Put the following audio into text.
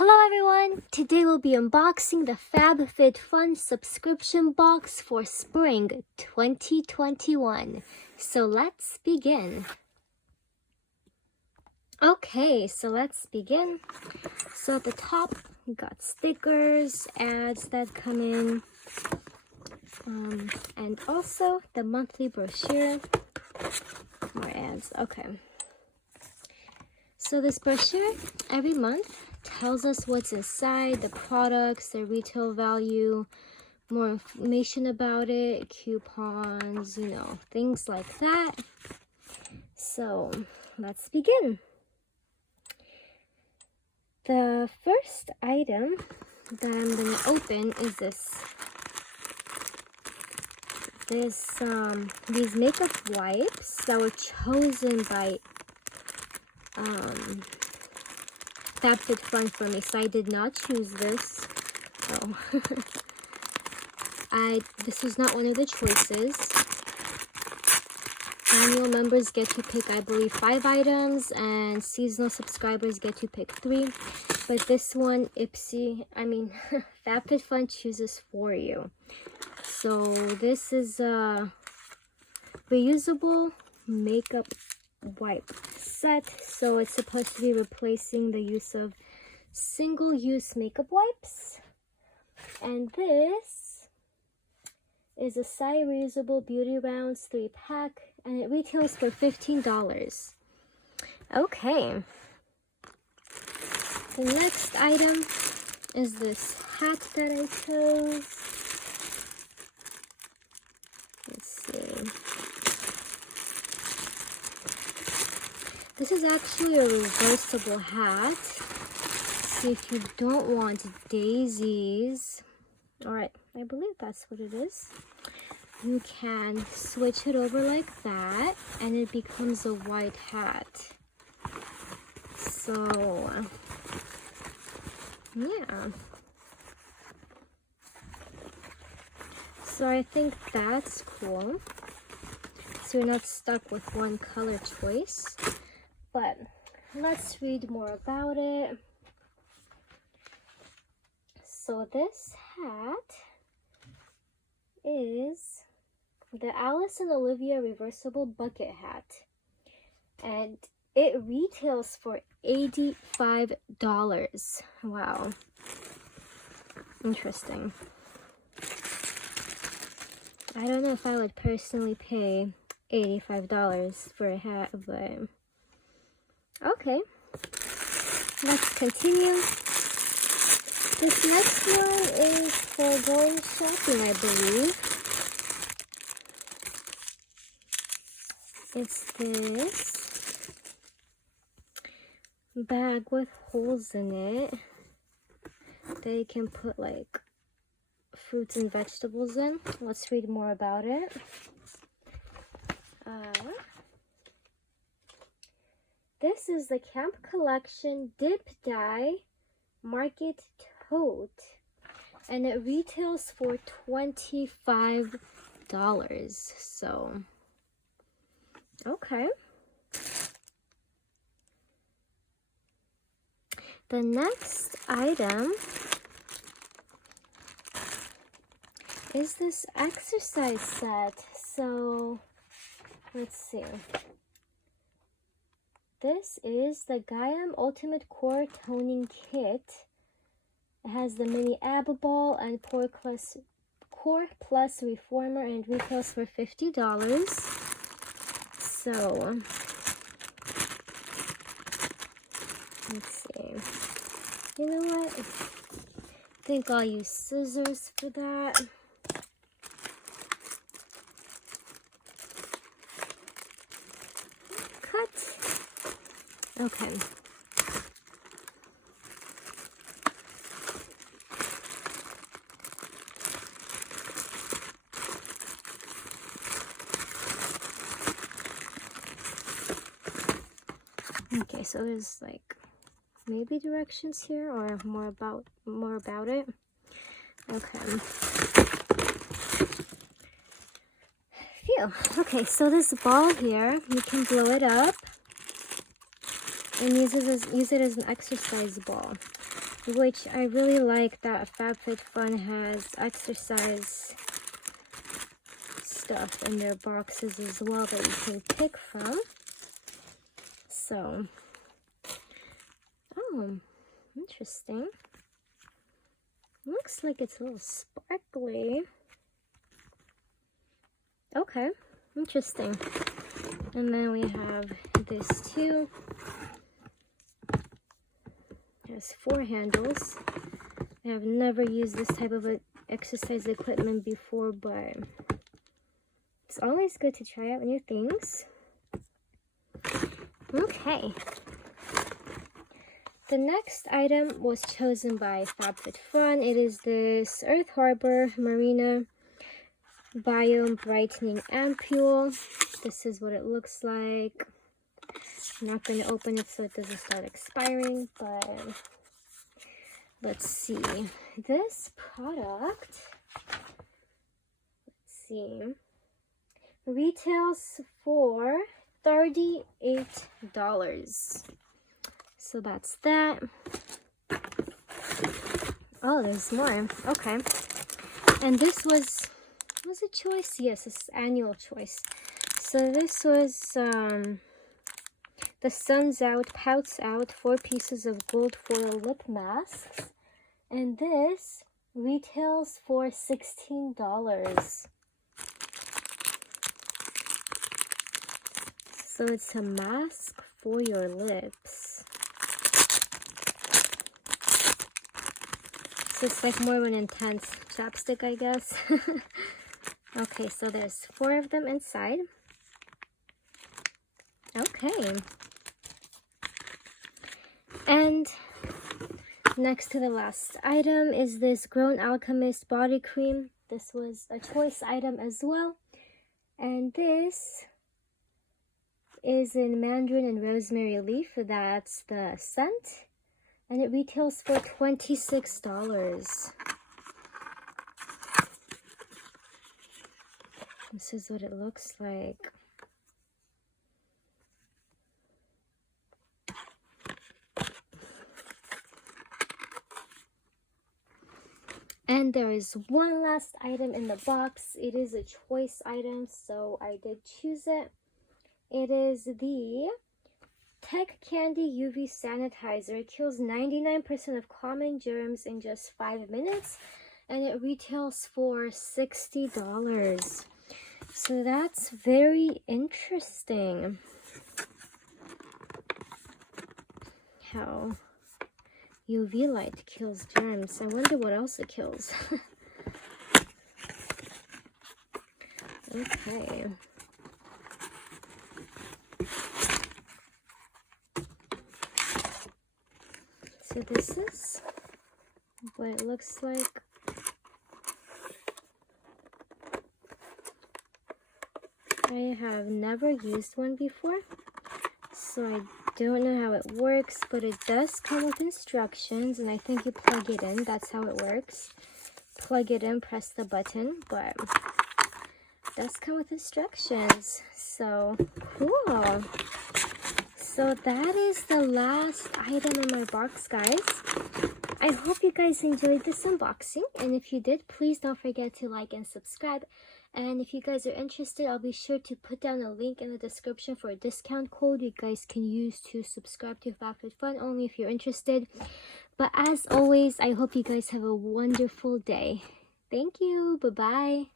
Hello everyone! Today we'll be unboxing the Fabfitfun subscription box for spring 2021. So let's begin. Okay, so let's begin. So at the top, we got stickers, ads that come in, and also the monthly brochure. More ads, okay. So this brochure, every month, tells us what's inside, the products, the retail value, more information about it, coupons, things like that. So let's begin. The first item that I'm going to open is these makeup wipes that were chosen by Fabfitfun for me, so I did not choose this. This was not one of the choices. Annual members get to pick, I believe, 5 items, and seasonal subscribers get to pick 3. But this one, Fabfitfun chooses for you. So this is a reusable makeup wipe set, so it's supposed to be replacing the use of single-use makeup wipes. And this is a Sai reusable beauty rounds 3-pack, and it retails for $15. Okay, the next item is this hat that I chose. Let's see. This is actually a reversible hat. So if you don't want daisies, alright, I believe that's what it is, you can switch it over like that and it becomes a white hat. So, yeah. So I think that's cool. So you're not stuck with one color choice. But let's read more about it. So this hat is the Alice and Olivia reversible bucket hat, and it retails for $85. Wow, interesting. I don't know if I would personally pay $85 for a hat, but okay, let's continue. This next one is for going shopping, I believe. It's this bag with holes in it that you can put like fruits and vegetables in. Let's read more about it. This is the Camp Collection Dip Dye Market Tote, and it retails for $25. So, okay. The next item is this exercise set. So, let's see. This is the Gaiam Ultimate Core Toning Kit. It has the mini ab ball and Core Plus reformer, and it retails for $50. So, let's see. You know what? I think I'll use scissors for that. Cut. Okay. Okay, so there's like maybe directions here or more about it. Okay. Phew. Okay, so this ball here, you can blow it up and use it as an exercise ball. which I really like that Fabfitfun has exercise stuff in their boxes as well that you can pick from. So, oh, interesting. Looks like it's a little sparkly. Okay, interesting. And then we have this too. It has 4 handles. I have never used this type of exercise equipment before, but it's always good to try out new things. Okay. The next item was chosen by Fabfitfun. It is this Earth Harbor Marina Biome Brightening Ampule. This is what it looks like. I'm not going to open it so it doesn't start expiring, but let's see. This product, let's see, retails for $38. So that's that. Oh, there's more. Okay. And this was a choice? Yes, it's annual choice. So this was the Sun's Out, Pouts Out, 4 pieces of gold foil lip masks. And this retails for $16. So it's a mask for your lips. So it's like more of an intense chapstick, I guess. Okay, so there's 4 of them inside. Okay. And next to the last item is this Grown Alchemist body cream. This was a choice item as well. And this is in mandarin and rosemary leaf. That's the scent. And it retails for $26. This is what it looks like. And there is one last item in the box. It is a choice item, so I did choose it. It is the Tech Candy UV Sanitizer. It kills 99% of common germs in just 5 minutes, and it retails for $60. So that's very interesting. How UV light kills germs. I wonder what else it kills. Okay. So this is what it looks like. I have never used one before, so I don't know how it works, but it does come with instructions, and I think you plug it in. That's how it works. Plug it in, press the button, but it does come with instructions. So cool. So that is the last item in my box, guys. I hope you guys enjoyed this unboxing, and if you did, please don't forget to like and subscribe. And if you guys are interested, I'll be sure to put down a link in the description for a discount code you guys can use to subscribe to Fabfitfun, only if you're interested. But as always, I hope you guys have a wonderful day. Thank you. Bye-bye.